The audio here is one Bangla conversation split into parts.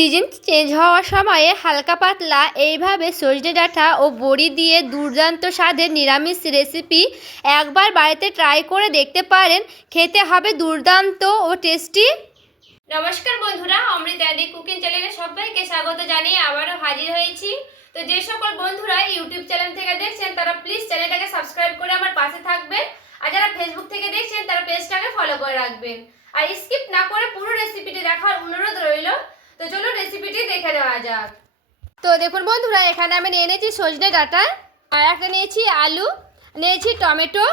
সিজন চেঞ্জ হওয়ার সময়ে হালকা পাতলা এইভাবে সজনে ডাঁটা ও বড়ি দিয়ে দুর্দান্ত স্বাদের নিরামিষ রেসিপি একবার বাড়িতে ট্রাই করে দেখতে পারেন। খেতে হবে দুর্দান্ত ও টেস্টি। নমস্কার বন্ধুরা, অমৃত অ্যান্ড কুকিং চ্যানেলে সবাইকে স্বাগত জানিয়ে আবারও হাজির হয়েছি। তো যে সকল বন্ধুরা ইউটিউব চ্যানেল থেকে দেখছেন তারা প্লিজ চ্যানেলটাকে সাবস্ক্রাইব করে আমার পাশে থাকবেন, আর যারা ফেসবুক থেকে দেখছেন তারা পেজটাকে ফলো করে রাখবেন। আর স্কিপ না করে পুরো রেসিপিটি দেখার অনুরোধ রইল। তো চলুন রেসিপিটি দেখে নেওয়া যাক। তো দেখুন বন্ধুরা, এখানে আমি নিয়ে নিয়েছি সজনে ডাঁটা, আর একটা নিয়েছি আলু, নিয়েছি টমেটো,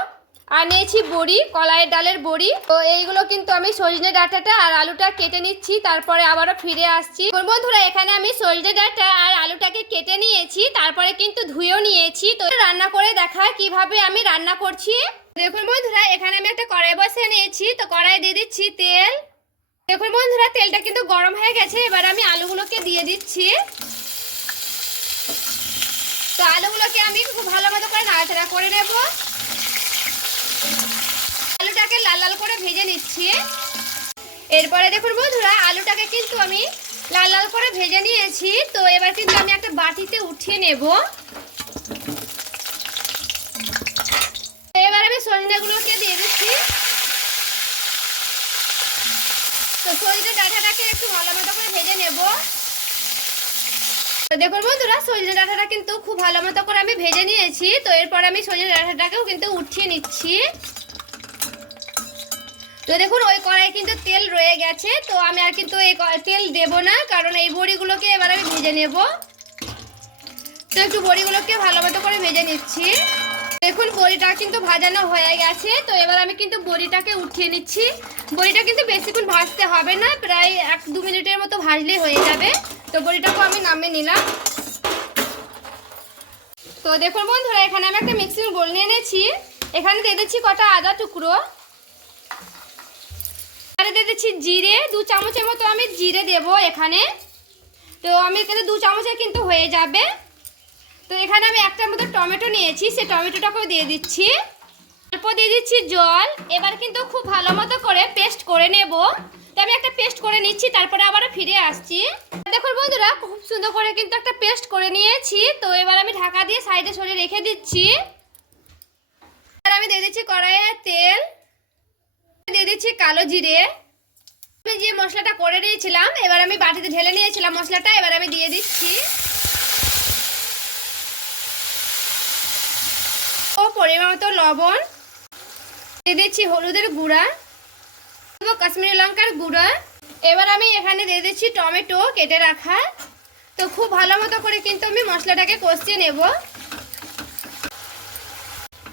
আর নিয়েছি বড়ি, কলাইয়ের ডালের বড়ি। তো এইগুলো কিন্তু আমি সজনে ডাঁটাটা আর আলুটা কেটে নিচ্ছি, তারপরে আবারও ফিরে আসছি। বন্ধুরা, এখানে আমি সজনে ডাঁটা আর আলুটাকে কেটে নিয়েছি, তারপরে কিন্তু ধুয়েও নিয়েছি। তো রান্না করে দেখায় কিভাবে আমি রান্না করছি। দেখুন বন্ধুরা, এখানে আমি একটা কড়াই বসিয়ে নিয়েছি। তো কড়াই দিয়ে দিচ্ছি তেল। দেখুন বন্ধুরা, তেলটা কিন্তু গরম হয়ে গেছে। এবার আমি আলুগুলোকে দিয়ে দিচ্ছি। তো আলুগুলোকে আমি খুব ভালো মতো করে নাড়াচাড়া করে নেব। আলুটাকে লাল লাল করে ভেজে নিচ্ছি। এরপরে দেখুন বন্ধুরা, আলুটাকে কিন্তু আমি লাল লাল করে ভেজে নিয়েছি। তো এবার কিন্তু আমি একটা বাটিতে উঠিয়ে নেব। এবার আমি সজনেগুলোকে দিয়ে দিচ্ছি। তো সজনে ডাঁটাটাকে একটু ভালো মতো করে ভেজে নেব। তো দেখুন বন্ধুরা, সজনে ডাঁটাটা কিন্তু খুব ভালো মতো করে আমি ভেজে নিয়েছি। তো এরপর আমি সজনে ডাঁটাটাকেও কিন্তু উঠিয়ে নিচ্ছি। তো দেখুন, ওই কড়াই কিন্তু তেল রয়ে গেছে। তো আমি আর কিন্তু এই তেল দেব না, কারণ এই বড়িগুলোকে এবার আমি ভেজে নেব। তো একটু বড়িগুলোকে ভালো মতো করে ভেজে নিচ্ছি। দেখুন, বড়িটা কিন্তু ভাজানো হয়ে গেছে। তো এবার আমি কিন্তু বড়িটাকে উঠিয়ে নিচ্ছি। বড়িটা কিন্তু বেশিক্ষণ ভাজতে হবে না, প্রায় 1-2 মিনিটের মতো ভাজলেই হয়ে যাবে। তো বড়িটাকে আমি নামিয়ে নিলাম। তো দেখুন বন্ধুরা, এখানে আমি একটা মিক্সিং বোল নিয়ে নিয়েছি। এখানে দিয়ে দিচ্ছি কটা আদা টুকরো, আর দিয়ে দিচ্ছি জিরে, 2 চামচের মতো আমি জিরে দেব এখানে। তো আমি এখানে 2 চামচে কিন্তু হয়ে যাবে। তো এখানে আমি একটার মতো টমেটো নিয়েছি, সেই টমেটোটাকেও দিয়ে দিচ্ছি। অল্প দিয়ে দিচ্ছি জল। এবার কিন্তু খুব ভালো মতো করে পেস্ট করে নেব। তো আমি একটা পেস্ট করে নিচ্ছি, তারপরে আবারও ফিরে আসছি। দেখুন বন্ধুরা, খুব সুন্দর করে কিন্তু একটা পেস্ট করে নিয়েছি। তো এবার আমি ঢাকা দিয়ে সাইডে সরিয়ে রেখে দিচ্ছি। এবার আমি দিয়ে দিচ্ছি কড়াইয়ে তেল, দিয়ে দিচ্ছি কালো জিরে। আমি যে মশলাটা করে নিয়েছিলাম, এবার আমি বাটিতে ঢেলে নিয়েছিলাম মশলাটা, এবার আমি দিয়ে দিচ্ছি। ও পরিমাণ মতো লবণ, দিয়ে দিচ্ছি হলুদের গুঁড়া, কাশ্মীরি লঙ্কার গুঁড়া। এবার আমি এখানে দিয়ে দিচ্ছি টমেটো কেটে রাখা। তো খুব ভালো মতো করে কিন্তু আমি মশলাটাকে কষিয়ে নেব।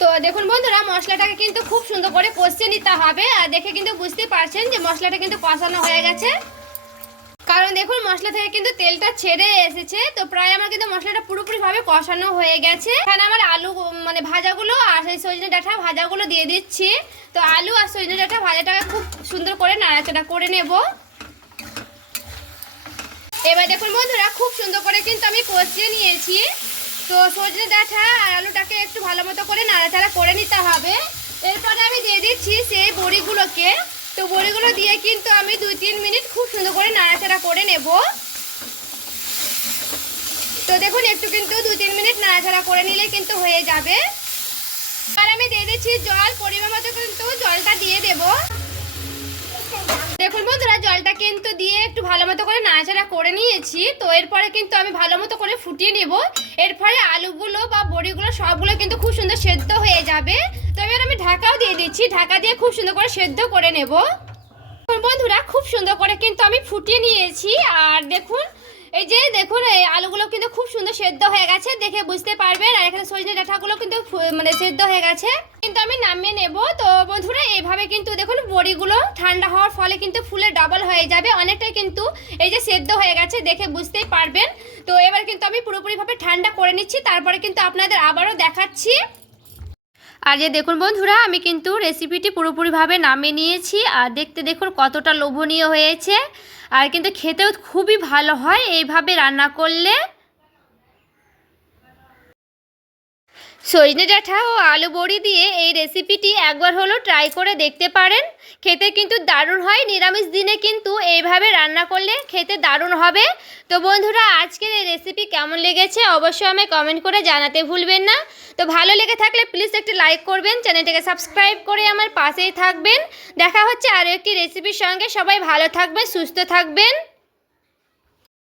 তো দেখুন বন্ধুরা, মশলাটাকে কিন্তু খুব সুন্দর করে কষিয়ে নিতে হবে। আর দেখে কিন্তু বুঝতে পারছেন যে মশলাটা কিন্তু কষানো হয়ে গেছে, কারণ দেখুন মশলা থেকে কিন্তু তেলটা ছেড়ে এসেছে। তো প্রায় আমার কিন্তু মশলাটা পুরোপুরিভাবে কষানো হয়ে গেছে। এখানে আমার আলু ভাজাগুলো আর সেই সজনে ডাঁটা ভাজাগুলো দিয়ে দিচ্ছি। তো আলু আর সজনে ডাঁটা ভাজাটাকে খুব সুন্দর করে নাড়াচাড়া করে নেব। এবার দেখুন বন্ধুরা, খুব সুন্দর করে কিন্তু আমি কষিয়ে নিয়েছি। তো সজনে ডাঁটা আর আলুটাকে একটু ভালো মতো করে নাড়াচাড়া করে নিতে হবে। এরপরে আমি দিয়ে দিচ্ছি সেই বড়িগুলোকে। তো বড়িগুলো দিয়ে কিন্তু আমি 2-3 মিনিট খুব সুন্দর করে নাড়াচাড়া করে নেব। তো দেখুন, একটু কিন্তু 2-3 মিনিট নাড়াচাড়া করে নিলে কিন্তু হয়ে যাবে। এবার আমি দিয়ে দিচ্ছি জল, পরিমাণ মতো কিন্তু জলটা দিয়ে দেব। দেখুন বন্ধুরা, জলটা কিন্তু দিয়ে একটু ভালো মতো করে নাড়াচাড়া করে নিয়েছি। তো এরপরে কিন্তু আমি ভালো মতো করে ফুটিয়ে নেব। এরপরে আলুগুলো বা বড়িগুলো সবগুলো কিন্তু খুব সুন্দর সেদ্ধ হয়ে যাবে। তো এবার আমি ঢাকাও দিয়ে দিচ্ছি, ঢাকা দিয়ে খুব সুন্দর করে সেদ্ধ করে নেব। বন্ধুরা, খুব সুন্দর করে কিন্তু আমি ফুটিয়ে নিয়েছি। আর দেখুন, এই যে দেখুন, এই আলুগুলো কিন্তু খুব সুন্দর সেদ্ধ হয়ে গেছে, দেখে বুঝতে পারবেন। আর এখানে সজনে ডাঁটাগুলো কিন্তু সেদ্ধ হয়ে গেছে, কিন্তু আমি নামিয়ে নেব। তো বন্ধুরা, এইভাবে কিন্তু দেখুন বড়িগুলো ঠান্ডা হওয়ার ফলে কিন্তু ফুলে ডাবল হয়ে যাবে, অনেকটাই কিন্তু এই যে সেদ্ধ হয়ে গেছে, দেখে বুঝতেই পারবেন। তো এবার কিন্তু আমি পুরোপুরিভাবে ঠান্ডা করে নিচ্ছি, তারপরে কিন্তু আপনাদের আবারও দেখাচ্ছি। আর যে দেখুন বন্ধুরা, আমি কিন্তু রেসিপিটি পুরোপুরিভাবে নামিয়ে নিয়েছি। আর দেখতে দেখুন কতটা লোভনীয় হয়েছে, আর কিন্তু খেতেও খুবই ভালো হয় এইভাবে রান্না করলে। সজনে ডাঁটা ও আলু বড়ি দিয়ে এই রেসিপিটি একবার হলো ট্রাই করে দেখতে পারেন। খেতে কিন্তু দারুণ হয়। নিরামিষ দিনে কিন্তু এইভাবে রান্না করলে খেতে দারুণ হবে। তো বন্ধুরা, আজকের এই রেসিপি কেমন লেগেছে অবশ্যই আমায় কমেন্ট করে জানাতে ভুলবেন না। তো ভালো লেগে থাকলে প্লিজ একটি লাইক করবেন, চ্যানেলটাকে সাবস্ক্রাইব করে আমার পাশেই থাকবেন। দেখা হচ্ছে আরও একটি রেসিপির সঙ্গে। সবাই ভালো থাকবেন, সুস্থ থাকবেন।